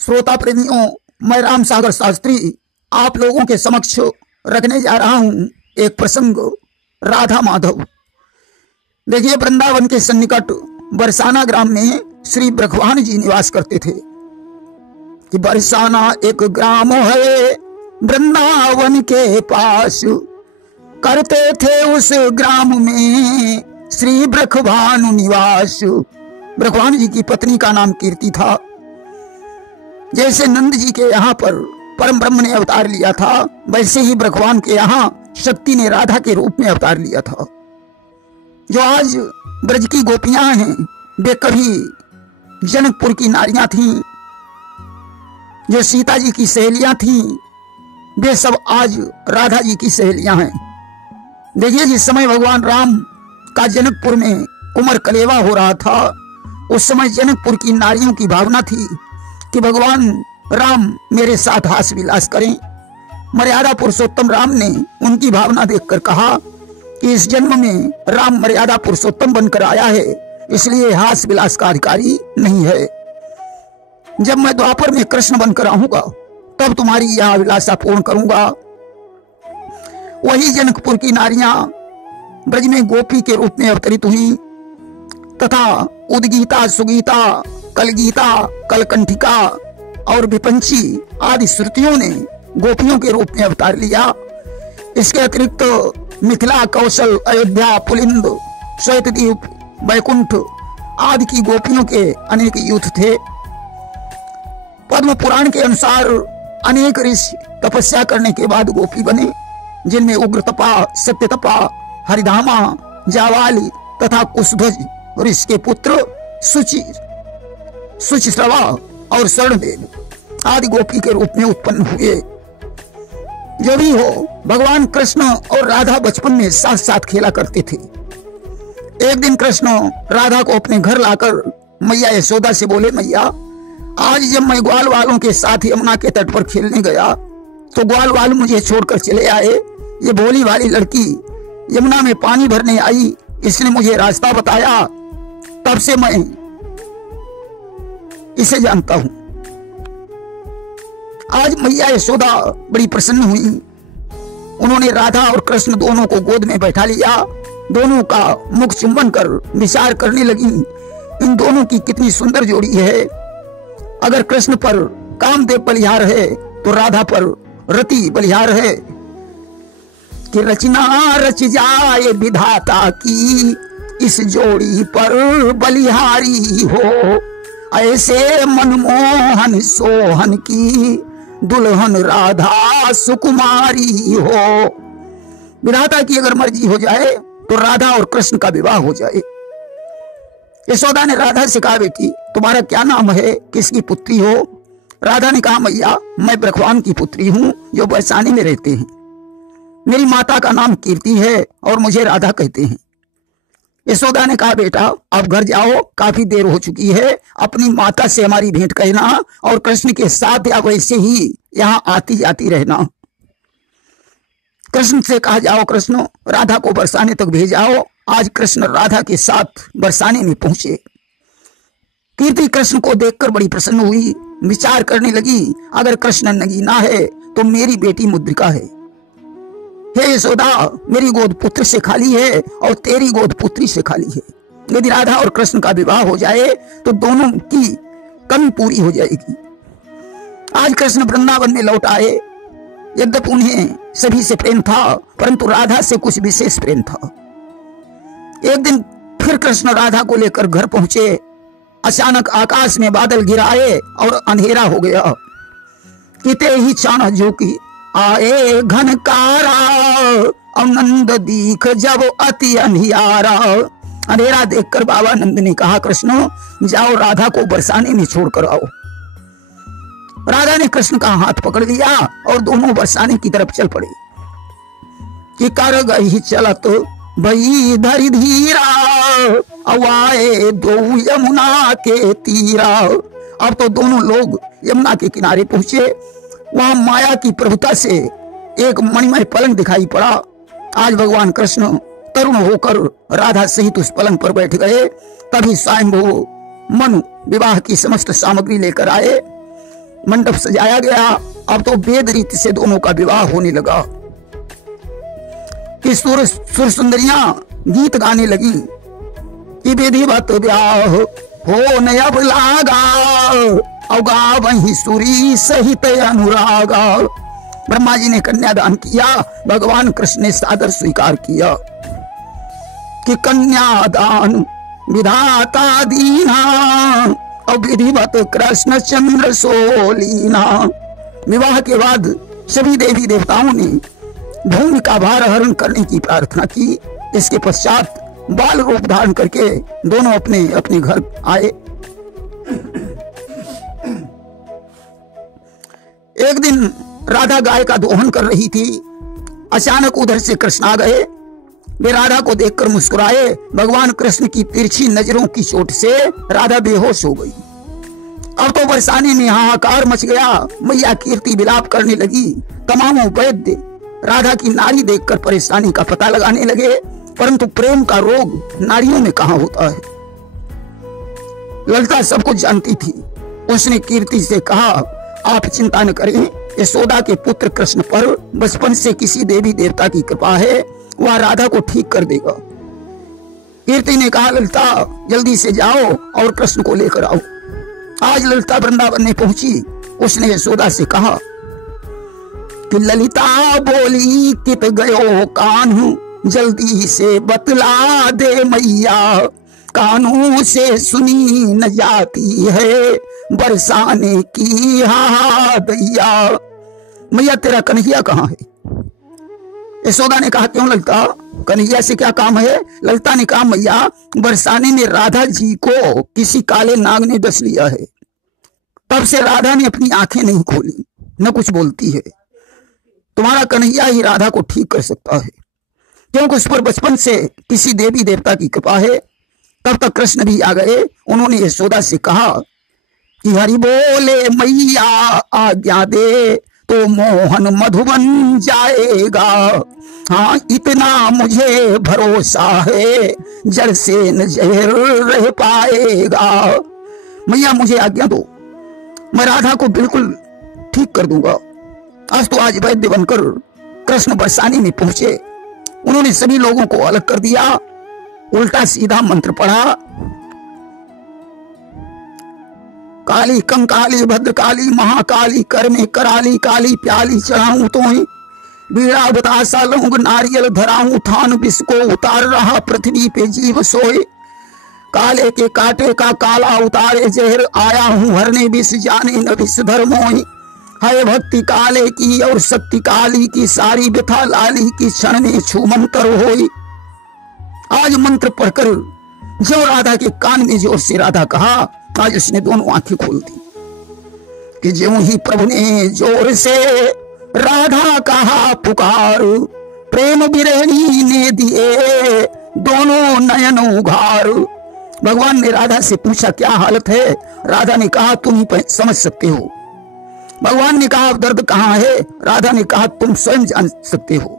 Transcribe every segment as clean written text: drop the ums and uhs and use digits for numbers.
श्रोता प्रेमियों, मैं राम सागर शास्त्री आप लोगों के समक्ष रखने जा रहा हूं एक प्रसंग, राधा माधव। देखिए, वृंदावन के सन्निकट बरसाना ग्राम में श्री ब्रखवान जी निवास करते थे। कि बरसाना एक ग्राम है वृंदावन के पास, करते थे उस ग्राम में श्री ब्रखवान निवास। ब्रखवान जी की पत्नी का नाम कीर्ति था। जैसे नंद जी के यहाँ पर परम ब्रह्म ने अवतार लिया था, वैसे ही ब्रखवान के यहाँ शक्ति ने राधा के रूप में अवतार लिया था। जो आज ब्रज की गोपियां हैं, वे कभी जनकपुर की नारियां थीं। जो सीता जी की सहेलियां थीं, वे सब आज राधा जी की सहेलियां हैं। देखिए, जिस समय भगवान राम का जनकपुर में उमर कलेवा हो रहा था, उस समय जनकपुर की नारियों की भावना थी कि भगवान राम मेरे साथ हास विलास करें। मर्यादा पुरुषोत्तम राम ने उनकी भावना देखकर कहा कि इस जन्म में राम मर्यादा पुरुषोत्तम बनकर आया है, इसलिए हास विलास का अधिकारी नहीं है। जब मैं द्वापर में कृष्ण बनकर आऊंगा, तब तुम्हारी यह अभिलाषा पूर्ण करूंगा। वही जनकपुर की नारियां ब्रज में गोपी के रूप में अवतरित हुई तथा उद्गीता, सुगीता, कलगीता, कलकंठिका और विपंची आदि श्रुतियों ने गोपियों के रूप में अवतार लिया। इसके अतिरिक्त मिथिला, कौशल, अयोध्या, पुलिंद, श्वेतद्वीप, बैकुंठ आदि की गोपियों के अनेक यूथ थे। पद्म पुराण के अनुसार अनेक ऋषि तपस्या करने के बाद गोपी बने, जिनमें उग्रतपा, सत्यतपा, हरिधामा, जावाली तथा कुशध्वज ऋषि के पुत्र सुचि, सुचिश्रवा और स्वर्णदेव आदि गोपी के रूप में उत्पन्न हुए। जो भी हो, भगवान कृष्ण और राधा बचपन में साथ साथ खेला करते थे। एक दिन कृष्ण राधा को अपने घर लाकर मैया यशोदा से बोले, मैया, आज जब मैं ग्वाल वालों के साथ यमुना के तट पर खेलने गया तो ग्वाल वाल मुझे छोड़कर चले आए। ये भोली वाली लड़की यमुना में पानी भरने आई, इसने मुझे रास्ता बताया, तब से मैं इसे जानता हूं। आज मैया यशोदा बड़ी प्रसन्न हुई। उन्होंने राधा और कृष्ण दोनों को गोद में बैठा लिया। दोनों का मुख चुंबन कर विचार करने लगी, इन दोनों की कितनी सुंदर जोड़ी है। अगर कृष्ण पर कामदेव बलिहार है तो राधा पर रति बलिहार है। कि रचना रच जाए विधाता की, इस जोड़ी पर बलिहारी हो। ऐसे मनमोहन सोहन की, दुल्हन राधा सुकुमारी हो। विधाता की अगर मर्जी हो जाए तो राधा और कृष्ण का विवाह हो जाए। यशोदा ने राधा से कहा, बेटी तुम्हारा क्या नाम है, किसकी पुत्री हो? राधा ने कहा, मैया मैं ब्रखवान की पुत्री हूं जो बरसाने में रहते हैं। मेरी माता का नाम कीर्ति है और मुझे राधा कहते हैं। यशोदा ने कहा, बेटा आप घर जाओ, काफी देर हो चुकी है, अपनी माता से हमारी भेंट कहना और कृष्ण के साथ या वैसे ही यहाँ आती जाती रहना। कृष्ण से कहा, जाओ कृष्ण राधा को बरसाने तक भेजाओ। आज कृष्ण राधा के साथ बरसाने में पहुंचे। कीर्ति कृष्ण को देखकर बड़ी प्रसन्न हुई, विचार करने लगी, अगर कृष्ण नगीना है तो मेरी बेटी मुद्रिका है। हे यशोदा, मेरी गोद पुत्र से खाली है और तेरी गोद पुत्री से खाली है। यदि राधा और कृष्ण का विवाह हो जाए तो दोनों की कमी पूरी हो जाएगी। आज कृष्ण वृंदावन में लौट आए। यद्यपि उन्हें सभी से प्रेम था, परंतु राधा से कुछ विशेष प्रेम था। एक दिन फिर कृष्ण राधा को लेकर घर पहुंचे। अचानक आकाश में बादल गिराए और अंधेरा हो गया। किते ही चाण झोंकी आए घनकारा, आनंद दीख जब अति अंधियारा। अंधेरा देखकर बाबा नंद ने कहा, कृष्ण जाओ राधा को बरसाने में छोड़कर आओ। राधा ने कृष्ण का हाथ पकड़ लिया और दोनों बरसाने की तरफ चल पड़े। कि कर गई चलत भई धरि धीरा, अवाए दो यमुना के तीरा। अब तो दोनों लोग यमुना के किनारे पहुंचे। वहां माया की प्रभुता से एक मणिमय पलंग दिखाई पड़ा। आज भगवान कृष्ण तरुण होकर राधा सहित उस पलंग पर बैठ गए। तभी स्वयंभू मनु विवाह की समस्त सामग्री लेकर आए। मंडप सजाया गया। अब तो वेद रीति से दोनों का विवाह होने लगा कि सुर सुंदरियां गीत गाने लगी कि विधिवत ब्याह हो नयब लागा, अवगा वही सुरी सहित अनुरागा। ब्रह्मा जी ने कन्यादान किया, भगवान कृष्ण ने सादर स्वीकार किया कि कन्यादान विधाता दीना, और विधिवत कृष्ण चंद्र सोलीना। विवाह के बाद सभी देवी देवताओं ने भूमि का भार हरण करने की प्रार्थना की। इसके पश्चात बाल रूप धारण करके दोनों अपने अपने घर आए। एक दिन राधा गाय का दोहन कर रही थी। अचानक उधर से कृष्ण आ गए। वे राधा को देखकर मुस्कुराए। भगवान कृष्ण की तिरछी नजरों की चोट से राधा बेहोश हो गई। अब तो बरसाने में हाहाकार मच गया। मैया कीर्ति विलाप करने लगी। तमाम वैद्य राधा की नारी देखकर परेशानी का पता लगाने लगे, परंतु प्रेम का रोग नारियों में कहां होता है। ललिता सब कुछ जानती थी। उसने कीर्ति से कहा, आप चिंता न करें, यशोदा के पुत्र कृष्ण पर बचपन से किसी देवी देवता की कृपा है, वह राधा को ठीक कर देगा। कीर्ति ने कहा, ललिता जल्दी से जाओ और कृष्ण को लेकर आओ। आज ललिता वृंदावन में पहुंची। उसने यशोदा से कहा कि ललिता बोली कित गयो कान्हू, जल्दी से बतला दे मैया, कानों से सुनी न जाती है बरसाने की दैया। मैया तेरा कन्हैया कहाँ है? यशोदा ने कहा, क्यों ललिता, कन्हैया से क्या काम है? ललिता ने कहा, मैया बरसाने में राधा जी को किसी काले नाग ने डस लिया है। तब से राधा ने अपनी आंखें नहीं खोली, न कुछ बोलती है। तुम्हारा कन्हैया ही राधा को ठीक कर सकता है, क्योंकि उस पर बचपन से किसी देवी देवता की कृपा है। तब तक कृष्ण भी आ गए। उन्होंने यशोदा से कहा कि हरि बोले मैया आज्ञा दे तो मोहन मधुबन जाएगा। हाँ इतना मुझे भरोसा है, जड़ से न जहर रह पाएगा। मैया मुझे आज्ञा दो, मैं राधा को बिल्कुल ठीक कर दूंगा। आज तो आज वैद्य बनकर कृष्ण बरसाने में पहुंचे। उन्होंने सभी लोगों को अलग कर दिया, उल्टा सीधा मंत्र पढ़ा। काली कंकाली भद्रकाली महाकाली कर में कराली, काली प्याली चढ़ाऊं तो बीड़ा बतासा लौंग नारियल धराऊं, थान विष को उतार रहा पृथ्वी पे जीव सोए। काले के कांटे का काला उतारे जहर, आया हूं हरने विष जाने न विष धर्मोई। है भक्ति काले की और शक्ति काली की, सारी व्यथा लाली की क्षण में छू मंत्र होई। आज मंत्र पढ़कर जो राधा के कान में जोर से राधा कहा, आज उसने दोनों आंखें खोल दी कि ज्यों ही प्रभु ने जोर से राधा कहा पुकार, प्रेम बिरहणी ने दिए दोनों नयन उघार। भगवान ने राधा से पूछा, क्या हालत है? राधा ने कहा, तुम ही समझ सकते हो। भगवान ने कहा, दर्द कहाँ है? राधा ने कहा, तुम स्वयं जान सकते हो।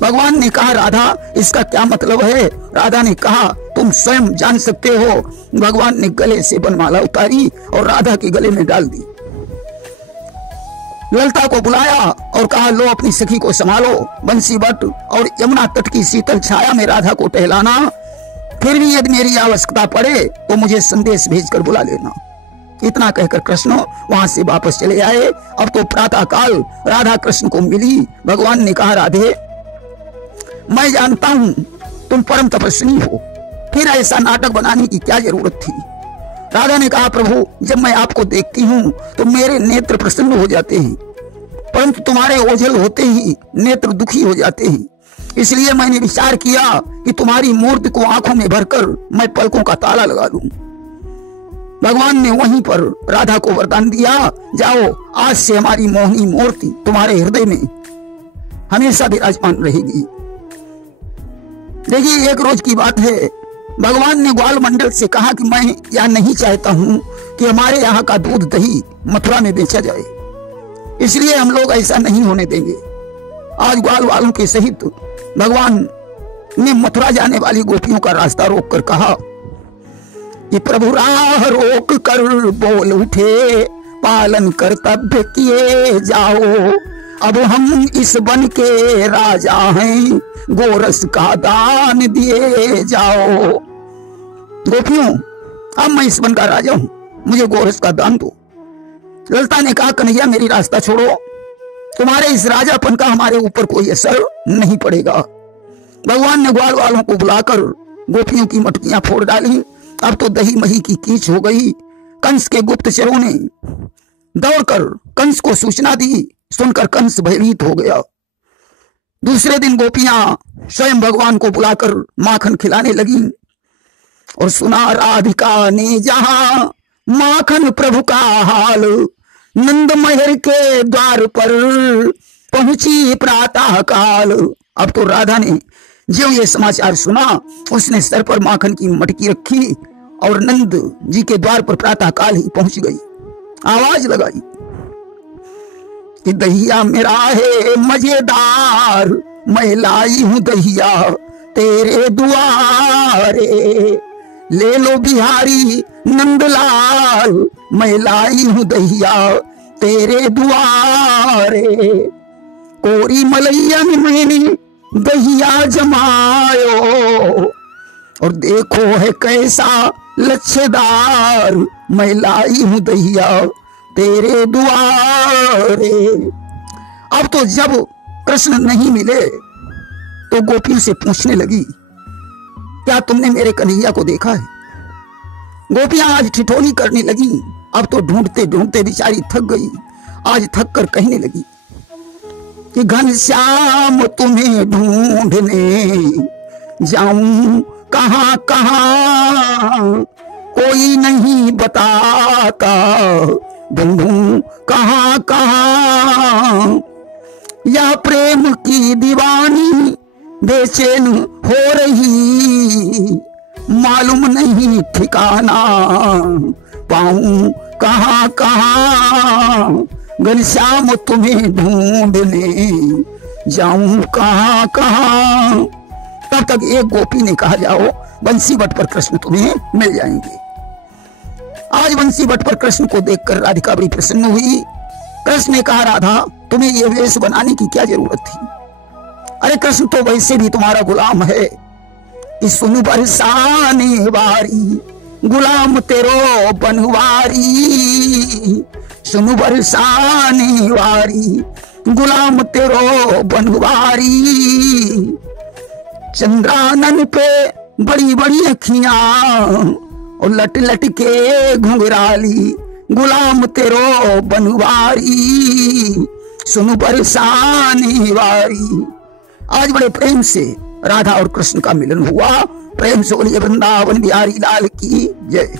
भगवान ने कहा, राधा इसका क्या मतलब है? राधा ने कहा, तुम स्वयं जान सकते हो। भगवान ने गले से बनमाला उतारी और राधा के गले में डाल दी। ललिता को बुलाया और कहा, लो अपनी सखी को संभालो, बंसी बट और यमुना तट की शीतल छाया में राधा को टहलाना। फिर भी यदि मेरी आवश्यकता पड़े तो मुझे संदेश भेजकर बुला लेना। इतना कहकर कृष्ण वहां से वापस चले आए। अब तो प्रातः काल राधा कृष्ण को मिली। भगवान ने कहा, राधे मैं जानता हूं तुम परम तपस्वी हो, फिर ऐसा नाटक बनाने की क्या जरूरत थी? राधा ने कहा, प्रभु जब मैं आपको देखती हूं तो मेरे नेत्र प्रसन्न हो जाते हैं, परंतु तुम्हारे ओझल होते ही नेत्र दुखी हो जाते हैं। इसलिए मैंने विचार किया कि तुम्हारी मूर्ति को आंखों में भरकर मैं पलकों का ताला लगा लूं। भगवान ने वहीं पर राधा को वरदान दिया, जाओ आज से हमारी मोहनी मूर्ति तुम्हारे हृदय में हमेशा विराजमान रहेगी। देखिए एक रोज की बात है, भगवान ने ग्वाल मंडल से कहा कि मैं यह नहीं चाहता हूं कि हमारे यहाँ का दूध दही मथुरा में बेचा जाए, इसलिए हम लोग ऐसा नहीं होने देंगे। आज ग्वाल वालों के सहित भगवान ने मथुरा जाने वाली गोपियों का रास्ता रोककर कहा कि प्रभु राह रोक कर बोल उठे, पालन कर्तव्य किए जाओ। अब हम इस वन के राजा हैं, गोरस का दान दिए जाओ। गोपियों, अब मैं इस वन का राजा हूं, मुझे गोरस का दान दो। ललता ने कहा, कन्हैया मेरी रास्ता छोड़ो, तुम्हारे इस राजापन का हमारे ऊपर कोई असर नहीं पड़ेगा। भगवान ने ग्वाल वालों को बुलाकर गोपियों की मटकियां फोड़ डाली। अब तो दही मही की कीच हो गई। कंस के गुप्तचरों ने दौड़कर कंस को सूचना दी। सुनकर कंस भयभीत हो गया। दूसरे दिन गोपियां स्वयं भगवान को बुलाकर माखन खिलाने लगी और सुना राधिका ने जहां माखन प्रभु का हाल, नंद महर के द्वार पर पहुंची प्रातः काल। अब तो राधा ने जो ये समाचार सुना, उसने सर पर माखन की मटकी रखी और नंद जी के द्वार पर प्रातः काल ही पहुंच गई। आवाज लगाई कि दहिया मेरा है मजेदार, मैं लाई हूं दहिया तेरे दुआरे। ले लो बिहारी नंदलाल, मैं लाई हूं दहिया तेरे दुआरे। कोरी मलैया में मैंने दहिया जमायो, और देखो है कैसा लच्छेदार, मैं लाई हूं दहिया तेरे दुआरे। अब तो जब कृष्ण नहीं मिले तो गोपियों से पूछने लगी, क्या तुमने मेरे कन्हैया को देखा है? गोपियां आज ठिठोली करने लगी। अब तो ढूंढते ढूंढते बेचारी थक गई। आज थक कर कहने लगी कि घनश्याम तुम्हें ढूंढने जाऊं कहां कहां, कोई नहीं बताता, ढूंढूं कहां कहां। यह प्रेम की दीवानी बेचैन हो रही, मालूम नहीं ठिकाना, पाऊं कहां कहां। घनश्याम तुम्हें ढूंढने जाऊं कहां कहां। तब तक एक गोपी ने कहा, जाओ बंसी बट पर कृष्ण तुम्हें मिल जाएंगे। आज बंसी बट पर कृष्ण को देखकर राधिका बड़ी प्रसन्न हुई। कृष्ण ने कहा, राधा तुम्हें ये वेश बनाने की क्या जरूरत थी? अरे कृष्ण तो वैसे भी तुम्हारा गुलाम है। कि सुन बरसाने वारी, गुलाम तेरो बनवारी। सुन बरसाने वारी, गुलाम तेरो बनवारी। चंद्रानन पे बड़ी बड़ी अखियां और लट लट के घुंघराली, गुलाम तेरो बनवारी। सुन बरसाने वारी। आज बड़े प्रेम से राधा और कृष्ण का मिलन हुआ। प्रेम से बोलिए वृंदावन बिहारी लाल की जय।